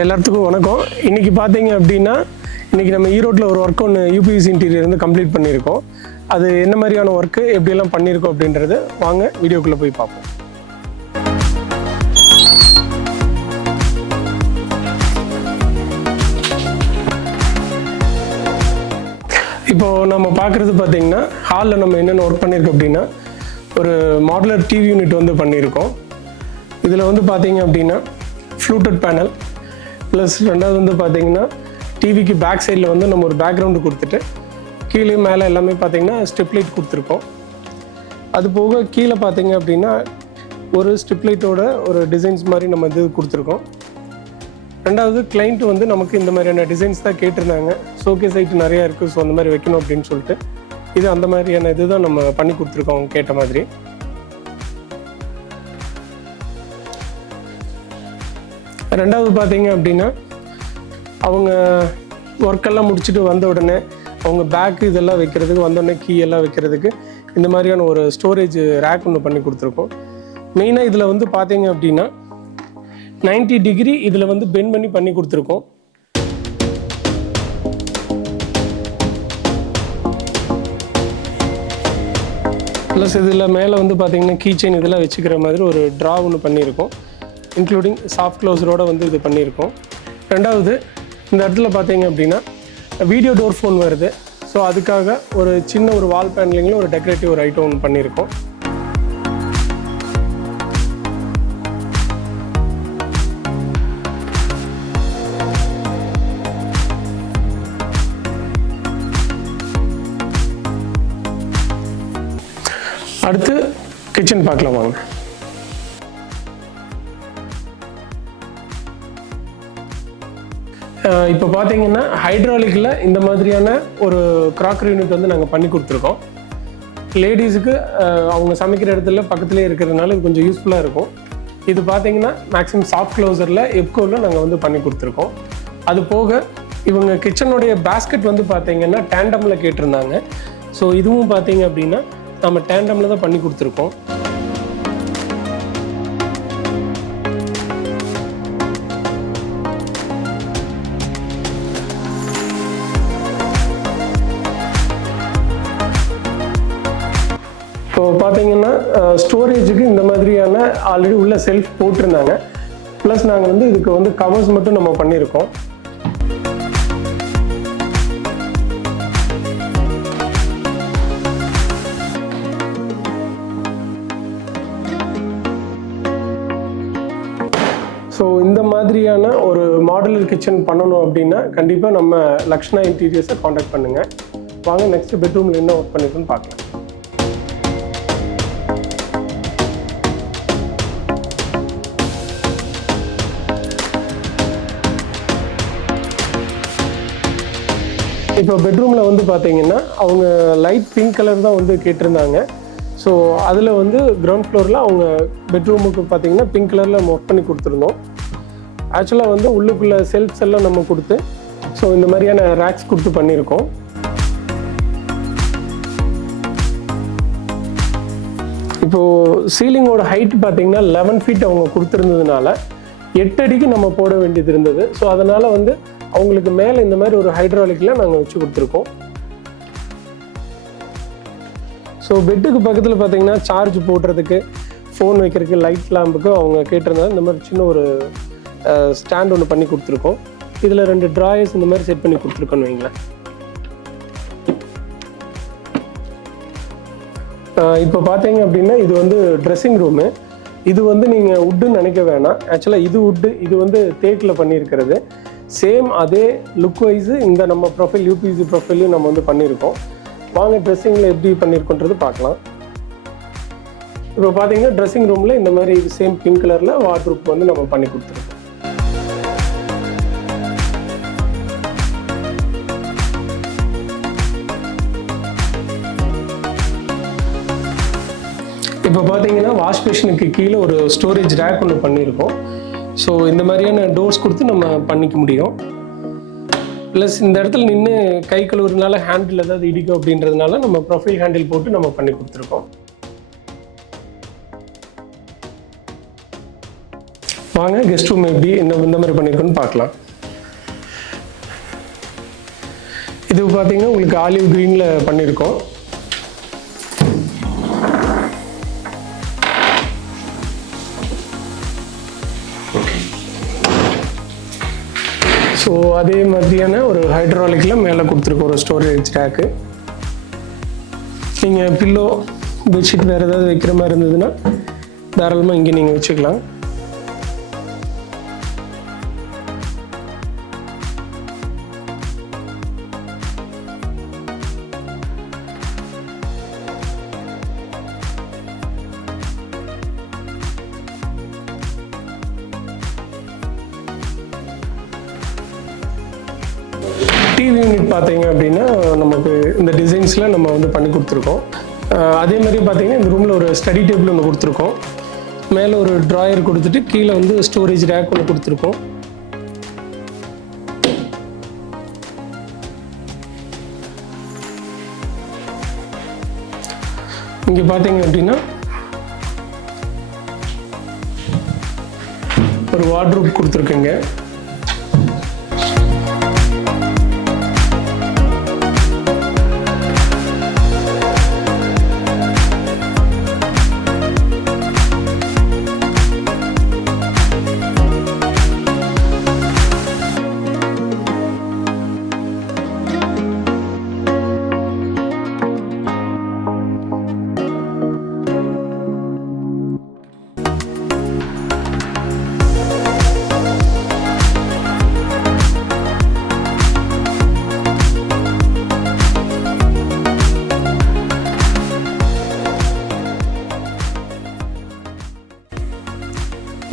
எல்லாத்துக்கும் வணக்கம். இன்றைக்கி பார்த்தீங்க அப்படின்னா இன்றைக்கி நம்ம ஈரோட்டில் ஒரு ஒர்க் ஒன்று யூபிஎஸ் இன்டீரியர் வந்து கம்ப்ளீட் பண்ணியிருக்கோம். அது என்ன மாதிரியான ஒர்க்கு எப்படியெல்லாம் பண்ணியிருக்கோம் அப்படின்றது வாங்க வீடியோக்குள்ளே போய் பார்ப்போம். இப்போது நம்ம பார்க்குறது பார்த்திங்கன்னா ஹாலில் நம்ம என்னென்ன ஒர்க் பண்ணியிருக்கோம் அப்படின்னா ஒரு மாடுலர் டிவி யூனிட் வந்து பண்ணியிருக்கோம். இதில் வந்து பார்த்திங்க அப்படின்னா ஃப்ளூட்டட் பேனல் ப்ளஸ் ரெண்டாவது வந்து பார்த்திங்கன்னா டிவிக்கு பேக் சைடில் வந்து நம்ம ஒரு பேக்ரவுண்டு கொடுத்துட்டு கீழே மேலே எல்லாமே பார்த்திங்கன்னா ஸ்ட்ரிப் லைட் கொடுத்துருக்கோம். அது போக கீழே பார்த்திங்க அப்படின்னா ஒரு ஸ்ட்ரிப் லைட்டோட ஒரு டிசைன்ஸ் மாதிரி நம்ம இது கொடுத்துருக்கோம். ரெண்டாவது கிளைண்ட் வந்து நமக்கு இந்த மாதிரியான டிசைன்ஸ் தான் கேட்டிருந்தாங்க. ஷோகேஸ் ஐட்டு நிறையா இருக்குது, ஸோ அந்த மாதிரி வைக்கணும் அப்படின்னு சொல்லிட்டு இது அந்த மாதிரியான இது தான் நம்ம பண்ணி கொடுத்துருக்கோம் அவங்க கேட்ட மாதிரி. ரெண்டாவது பார்த்தீங்க அப்படின்னா அவங்க ஒர்க்கெல்லாம் முடிச்சுட்டு வந்த உடனே அவங்க பேக்கு இதெல்லாம் வைக்கிறதுக்கு வந்தோடனே கீ எல்லாம் வைக்கிறதுக்கு இந்த மாதிரியான ஒரு ஸ்டோரேஜ் ரேக் ஒன்று பண்ணி கொடுத்துருக்கோம். மெயினாக இதில் வந்து பார்த்தீங்க அப்படின்னா 90 டிகிரி இதில் வந்து பெண்ட் பண்ணி கொடுத்துருக்கோம். ப்ளஸ் இதில் மேலே வந்து பார்த்தீங்கன்னா கீ செயின் இதெல்லாம் வச்சுக்கிற மாதிரி ஒரு ட்ரா ஒன்று பண்ணியிருக்கோம். இன்க்ளூடிங் சாஃப்ட் க்ளோஸரோடு வந்து இது பண்ணியிருக்கோம். ரெண்டாவது இந்த இடத்துல பார்த்தீங்க அப்படின்னா வீடியோ டோர் ஃபோன் வருது. ஸோ அதுக்காக ஒரு சின்ன ஒரு வால் பேனலிங்கில் ஒரு டெக்கரேட்டிவ் ஒரு ஐட்டம் ஒன்று பண்ணியிருக்கோம். அடுத்து கிச்சன் பார்க்கலாம் வாங்க. இப்போ பார்த்தீங்கன்னா ஹைட்ராலிக்கில் இந்த மாதிரியான ஒரு கிராக்கரி யூனிட் வந்து நாங்கள் பண்ணி கொடுத்துருக்கோம். லேடிஸுக்கு அவங்க சமைக்கிற இடத்துல பக்கத்துலேயே இருக்கிறதுனால இது கொஞ்சம் யூஸ்ஃபுல்லாக இருக்கும். இது பார்த்தீங்கன்னா மேக்ஸிமம் சாஃப்ட் க்ளோசரில் எப்கோவில் நாங்கள் வந்து பண்ணி கொடுத்துருக்கோம். அது போக இவங்க கிச்சனுடைய பேஸ்கெட் வந்து பார்த்தீங்கன்னா டேண்டமில் கேட்டிருந்தாங்க. ஸோ இதுவும் பார்த்தீங்க அப்படின்னா நம்ம டேண்டமில் தான் பண்ணி கொடுத்துருக்கோம். இப்போ பார்த்தீங்கன்னா ஸ்டோரேஜுக்கு இந்த மாதிரியான ஆல்ரெடி உள்ள செல்ஃப் போட்டிருந்தாங்க. ப்ளஸ் நாங்கள் வந்து இதுக்கு வந்து கவர்ஸ் மட்டும் நம்ம பண்ணியிருக்கோம். ஸோ இந்த மாதிரியான ஒரு மாடுலர் கிச்சன் பண்ணணும் அப்படின்னா கண்டிப்பாக நம்ம லக்ஷ்ணா இன்டீரியர்ஸை காண்டாக்ட் பண்ணுங்கள். வாங்க நெக்ஸ்ட் பெட்ரூமில் என்ன ஒர்க் பண்ணிருக்குன்னு பார்க்கலாம். இப்போ பெட்ரூமில் வந்து பார்த்தீங்கன்னா அவங்க லைட் பிங்க் கலர் தான் வந்து கேட்டிருந்தாங்க. ஸோ அதில் வந்து கிரவுண்ட் ஃப்ளோரில் அவங்க பெட்ரூமுக்கு பார்த்தீங்கன்னா பிங்க் கலரில் நம்ம ஒர்க் பண்ணி கொடுத்துருந்தோம். ஆக்சுவலாக வந்து உள்ளுக்குள்ளே செல்ஃப்ஸ் எல்லாம் நம்ம கொடுத்து ஸோ இந்த மாதிரியான ரேக்ஸ் கொடுத்து பண்ணியிருக்கோம். இப்போது சீலிங்கோட ஹைட் பார்த்தீங்கன்னா 11 ஃபீட் அவங்க கொடுத்துருந்ததுனால 8 அடிக்கு நம்ம போட வேண்டியது இருந்தது. ஸோ அதனால் வந்து அவங்களுக்கு மேலே இந்த மாதிரி ஒரு ஹைட்ராலிக்கில் நாங்கள் வச்சு கொடுத்துருக்கோம். ஸோ பெட்டுக்கு பக்கத்தில் பார்த்தீங்கன்னா சார்ஜ் போடுறதுக்கு, ஃபோன் வைக்கிறதுக்கு, லைட் லேம்புக்கு அவங்க கேட்டிருந்தாங்க. இந்த மாதிரி சின்ன ஒரு ஸ்டாண்ட் ஒன்று பண்ணி கொடுத்துருக்கோம். இதில் 2 ட்ராயர்ஸ் இந்த மாதிரி செட் பண்ணி கொடுத்துருக்கோன்னு வைங்களேன். இப்போ பார்த்தீங்க அப்படின்னா இது வந்து ட்ரெஸ்ஸிங் ரூமு. இது வந்து நீங்கள் உட்டுன்னு நினைக்க வேணாம். ஆக்சுவலாக இது உட்டு, இது வந்து தேக்கில் பண்ணியிருக்கிறது. சேம் அதே லுக் வைஸு இந்த நம்ம ப்ரொஃபைல் யூபிசி ப்ரொஃபைலையும் நம்ம வந்து பண்ணியிருக்கோம். வாங்க ட்ரெஸ்ஸிங்கில் எப்படி பண்ணியிருக்கோன்றது பார்க்கலாம். இப்போ பார்த்தீங்கன்னா ட்ரெஸ்ஸிங் ரூமில் இந்த மாதிரி சேம் பிங்க் கலரில் வார்ட்ரூப் வந்து நம்ம பண்ணி கொடுத்துருக்கோம். இப்போ பார்த்தீங்கன்னா வாஷ் பேஷனுக்கு கீழே ஒரு ஸ்டோரேஜ் ரேக் ஒன்று பண்ணியிருக்கோம். ஸோ இந்த மாதிரியான டோர்ஸ் கொடுத்து நம்ம பண்ணிக்க முடியும். ப்ளஸ் இந்த இடத்துல நின்று கை கழுவுறதுனால ஹேண்டில் ஏதாவது இடிக்கும் அப்படின்றதுனால நம்ம ப்ரொஃபைல் ஹேண்டில் போட்டு நம்ம பண்ணி கொடுத்துருக்கோம். வாங்க கெஸ்ட் ரூம் எப்படி இந்த மாதிரி பண்ணியிருக்கோன்னு பார்க்கலாம். இது பார்த்தீங்கன்னா உங்களுக்கு ஆலிவ் க்ரீனில் பண்ணியிருக்கோம். ஸோ அதே மாதிரியான ஒரு ஹைட்ராலிக்கில் மேலே கொடுத்துருக்கோம் ஒரு ஸ்டோரேஜ் ரேக்கு. நீங்கள் பில்லோ பெட்ஷீட் வேறு ஏதாவது வைக்கிற மாதிரி இருந்ததுன்னா தாராளமாக இங்கே நீங்கள் வச்சுக்கலாம். டிவி யூனிட் பார்த்தீங்க அப்படின்னா நமக்கு இந்த டிசைன்ஸில் நம்ம வந்து பண்ணி கொடுத்துருக்கோம். அதே மாதிரி பார்த்தீங்கன்னா இந்த ரூமில் ஒரு ஸ்டடி டேபிள் ஒன்று கொடுத்துருக்கோம். மேலே ஒரு ட்ராயர் கொடுத்துட்டு கீழே வந்து ஸ்டோரேஜ் ரேக் ஒன்று கொடுத்துருக்கோம். இங்கே பார்த்தீங்க அப்படின்னா ஒரு வார்ட்ரோப் கொடுத்துருக்குங்க.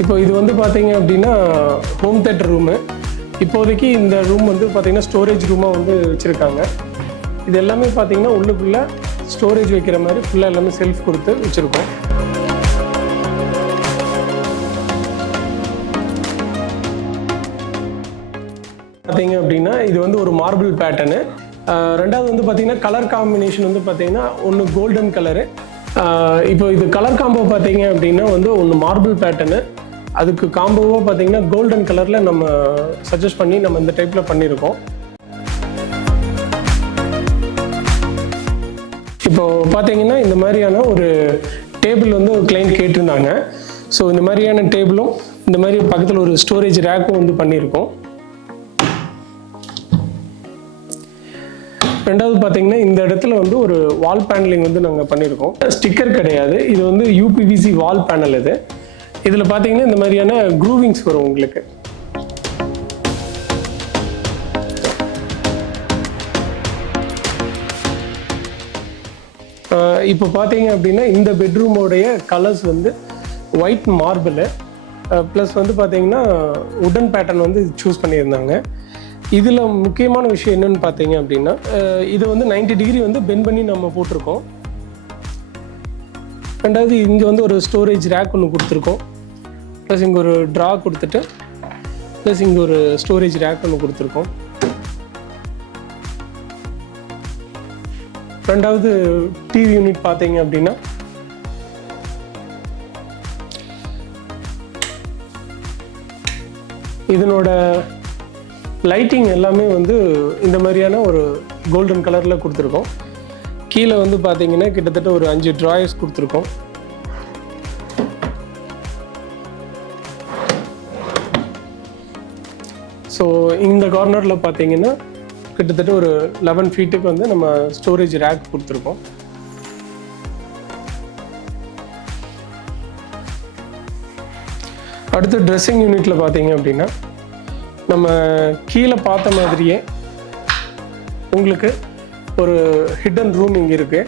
இப்போ இது வந்து பார்த்தீங்க அப்படின்னா ஹோம் தேட்டர் ரூமு. இப்போதைக்கு இந்த ரூம் வந்து பார்த்தீங்கன்னா ஸ்டோரேஜ் ரூமாக வந்து வச்சுருக்காங்க. இது எல்லாமே பார்த்தீங்கன்னா உள்ளுக்குள்ளே ஸ்டோரேஜ் வைக்கிற மாதிரி ஃபுல்லாக எல்லாமே செல்ஃப் கொடுத்து வச்சுருக்கோம். பார்த்தீங்க அப்படின்னா இது வந்து ஒரு மார்பிள் பேட்டர்னு. ரெண்டாவது வந்து பார்த்தீங்கன்னா கலர் காம்பினேஷன் வந்து பார்த்தீங்கன்னா ஒன்று கோல்டன் கலரு. இப்போ இது கலர் காம்போ பார்த்தீங்க அப்படின்னா வந்து ஒன்று மார்பிள் பேட்டர்னு, அதுக்கு காம்போவாக பார்த்தீங்கன்னா கோல்டன் கலரில் நம்ம சஜஸ்ட் பண்ணி நம்ம இந்த டைப்பில் பண்ணியிருக்கோம். இப்போ பார்த்தீங்கன்னா இந்த மாதிரியான ஒரு டேபிள் வந்து ஒரு கிளைண்ட் கேட்டிருந்தாங்க. ஸோ இந்த மாதிரியான டேபிளும் இந்த மாதிரி பக்கத்தில் ஒரு ஸ்டோரேஜ் ரேக்கும் வந்து பண்ணியிருக்கோம். ரெண்டாவது பார்த்தீங்கன்னா இந்த இடத்துல வந்து ஒரு வால் பேனலிங் வந்து நாங்கள் பண்ணியிருக்கோம். ஸ்டிக்கர் கிடையாது, இது வந்து யூபிவிசி வால் பேனல். இது இதில் பார்த்தீங்கன்னா இந்த மாதிரியான க்ரூவிங்ஸ் வரும் உங்களுக்கு. இப்போ பார்த்தீங்க அப்படின்னா இந்த பெட்ரூமோடைய கலர்ஸ் வந்து ஒயிட் மார்பிள் ப்ளஸ் வந்து பார்த்தீங்கன்னா உடன் பேட்டர்ன் வந்து சூஸ் பண்ணியிருந்தாங்க. இதில் முக்கியமான விஷயம் என்னென்னு பார்த்தீங்க அப்படின்னா இதை வந்து 90 டிகிரி வந்து பெண்ட் பண்ணி நம்ம போட்டிருக்கோம். ரெண்டாவது இங்கே வந்து ஒரு ஸ்டோரேஜ் ரேக் ஒன்று கொடுத்துருக்கோம். ப்ளஸ் இங்கே ஒரு ட்ரா கொடுத்துட்டு ப்ளஸ் இங்கே ஒரு ஸ்டோரேஜ் ரேக் ஒன்று கொடுத்துருக்கோம். ரெண்டாவது டிவி யூனிட் பார்த்தீங்க அப்படின்னா இதனோட லைட்டிங் எல்லாமே வந்து இந்த மாதிரியான ஒரு கோல்டன் கலரில் கொடுத்துருக்கோம். கீழே வந்து பார்த்தீங்கன்னா கிட்டத்தட்ட ஒரு 5 ட்ராயர்ஸ் கொடுத்துருக்கோம். ஸோ இந்த கார்னரில் பார்த்தீங்கன்னா கிட்டத்தட்ட ஒரு 11 ஃபீட்டுக்கு வந்து நம்ம ஸ்டோரேஜ் ரேக் கொடுத்துருக்கோம். அடுத்து ட்ரெஸ்ஸிங் யூனிட்டில் பார்த்தீங்க அப்படின்னா நம்ம கீழே பார்த்த மாதிரியே உங்களுக்கு ஒரு ஹிடன் ரூம் இங்கே இருக்குது.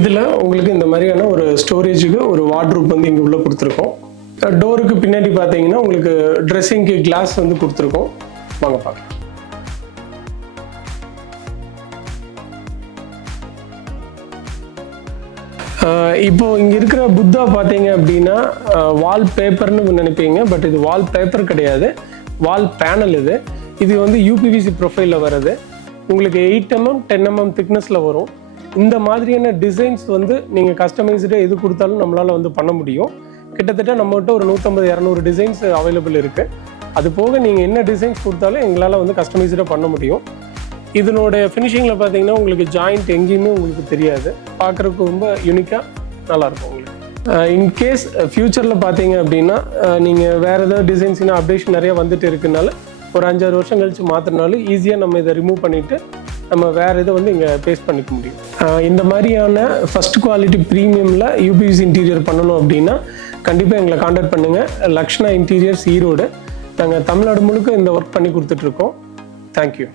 இதில் உங்களுக்கு இந்த மாதிரியான ஒரு ஸ்டோரேஜுக்கு ஒரு வார்ட்ரோப் வந்து இங்கே உள்ளே கொடுத்துருக்கோம். டோருக்கு பின்னாடி பார்த்தீங்கன்னா உங்களுக்கு ட்ரெஸ்ஸிங்க்கு கிளாஸ் வந்து கொடுத்துருக்கோம். வாங்க பார்க்கலாம். இப்போ இங்கே இருக்கிற புத்தா பார்த்தீங்க அப்படின்னா வால் பேப்பர்னு நினைப்பீங்க, பட் இது வால் பேப்பர் கிடையாது, வால் பேனல். இது வந்து யூபிவிசி ப்ரொஃபைலில் வருது. உங்களுக்கு 8 mm 10 mm திக்னஸில் வரும். இந்த மாதிரியான டிசைன்ஸ் வந்து நீங்கள் கஸ்டமைஸ்டாக எது கொடுத்தாலும் நம்மளால் வந்து பண்ண முடியும். கிட்டத்தட்ட நம்மகிட்ட ஒரு 150-200 டிசைன்ஸ் அவைலபிள் இருக்குது. அது போக நீங்கள் என்ன டிசைன்ஸ் கொடுத்தாலும் எங்களால் வந்து கஸ்டமைஸ்டாக பண்ண முடியும். இதனோட ஃபினிஷிங்கில் பார்த்தீங்கன்னா உங்களுக்கு ஜாயிண்ட் எங்கேயுமே உங்களுக்கு தெரியாது. பார்க்குறதுக்கு ரொம்ப யூனிக்காக நல்லாயிருக்கும் உங்களுக்கு. இன்கேஸ் ஃப்யூச்சரில் பார்த்தீங்க அப்படின்னா நீங்கள் வேறு ஏதாவது டிசைன்ஸ்னா அப்டேஷன் நிறையா வந்துட்டு இருக்குனால ஒரு 5-6 வருஷம் கழித்து மாற்றினாலும் ஈஸியாக நம்ம இதை ரிமூவ் பண்ணிவிட்டு நம்ம வேறு இதை வந்து இங்கே பேஸ்ட் பண்ணிக்க முடியும். இந்த மாதிரியான ஃபஸ்ட் குவாலிட்டி ப்ரீமியமில் யூபிவிசி இன்டீரியர் பண்ணணும் அப்படின்னா கண்டிப்பாக எங்களை காண்டாக்ட் பண்ணுங்கள். லக்ஷ்ணா இன்டீரியர்ஸ் ஈரோடு. நாங்கள் தமிழ்நாடு முழுக்க இந்த ஒர்க் பண்ணி கொடுத்துட்ருக்கோம். தேங்க்யூ.